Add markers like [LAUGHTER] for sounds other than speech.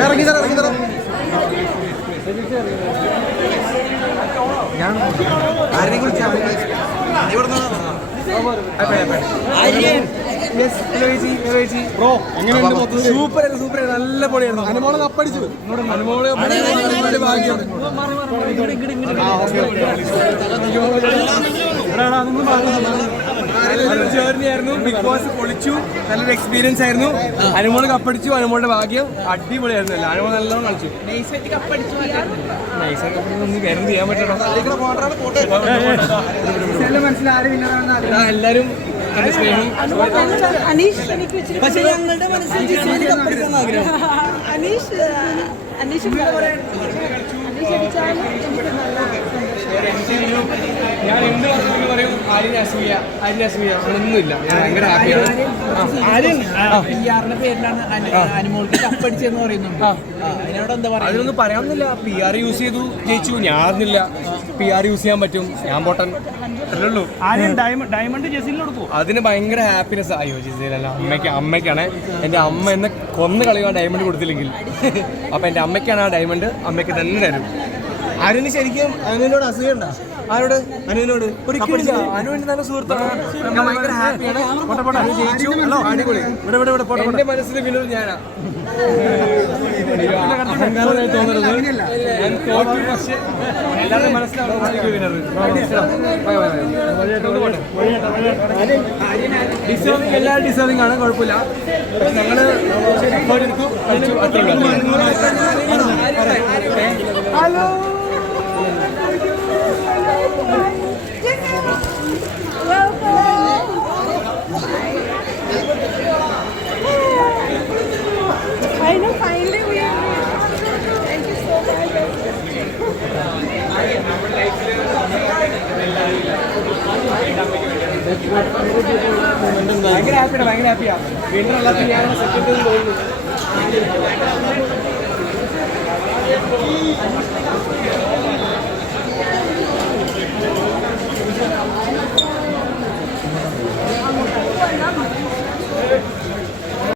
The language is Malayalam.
ഇറങ്ങി തരാം ഇറങ്ങി തരാം ഞാൻ ആരെയും വിളിച്ചാൽ ബ്രോ എങ്ങനെയുണ്ട് സൂപ്പർ സൂപ്പർ നല്ല പൊളിയായിരുന്നു അനുമോളെ അപ്പടിച്ചു അനുമോളെ ഭാഗ്യം ജേർണി ആയിരുന്നു. ബിഗ് ബോസ് പൊളിച്ചു. നല്ലൊരു എക്സ്പീരിയൻസ് ആയിരുന്നു. അനുമോൾ കപ്പടിച്ചു. അനുമോളുടെ ഭാഗ്യം അടിപൊളിയായിരുന്നു അല്ല അനുമോൾ നല്ലോണം കളിച്ചു. ഒന്നും കയറി ചെയ്യാൻ പറ്റണം എല്ലാരും അനീഷ് പക്ഷേ ഞങ്ങളുടെ മനസ്സിൽ ജിസേൽ കപ്പടിക്കാൻ ആഗ്രഹം. അനീഷ് അനീഷ് അനീഷ് അടിച്ചാലും എനിക്ക് നല്ല സന്തോഷം ഞാൻ എന്ത് പറഞ്ഞു പറയും ആര്യൻ അസൂയ ആര്യൻ അസൂയ? ഒന്നുമില്ല ഞാൻ ഭയങ്കര ഹാപ്പിയാണ് പിആറിന്റെ പേരിലാണ് അനു- അനുമോൾക്ക് കപ്പടിച്ചെന്ന് പറയുന്നുണ്ട്. ആ, അതിനോട് എന്താ പറയാ അതിനൊന്നും പറയാമെന്നില്ല പി ആർ യൂസ് ചെയ്തു. ജയിച്ചു. ഞാൻ അറിഞ്ഞില്ല. പി ആർ യൂസ് ചെയ്യാൻ പറ്റും. ഞാൻ പൊട്ടൻ. ഡയമണ്ട് ജസീലിന് കൊടുക്കൂ അതിന് ഭയങ്കര ഹാപ്പിനെസ് ആയോ അമ്മയ്ക്ക് അമ്മയ്ക്കാണ്. എന്റെ അമ്മ എന്നെ കൊന്നു കളയുക ഡയമണ്ട് കൊടുത്തില്ലെങ്കിൽ. [LAUGHS] അപ്പം എന്റെ അമ്മയ്ക്കാണ് ആ ഡയമണ്ട് അമ്മയ്ക്ക് തന്നെ തരും. അനുവിന് ശരിക്കും അനുവിനോട് അസുഖണ്ട ആരോട്? അനുവിനോട് ഒരിക്കലും അനുവിന് നല്ല സുഹൃത്താണ്. ഞാൻ ഭയങ്കര ഹാപ്പിയാണ് ജയിച്ചു. അടിപൊളി. ഇവിടെ മനസ്സിൽ വിനോദ് ഞാനാ. ഡിസേർവിംഗ് എല്ലാവരും ഡിസേർവിംഗ് ആണ്. കുഴപ്പമില്ല. ഞങ്ങൾ. ഹലോ ഭയങ്കര ഹാപ്പിയാണ് ഭയങ്കര ഹാപ്പിയാണ് വീണ്ടും എല്ലാത്തിനും ഞാൻ സെക്കൻഡ് തോന്നുന്നു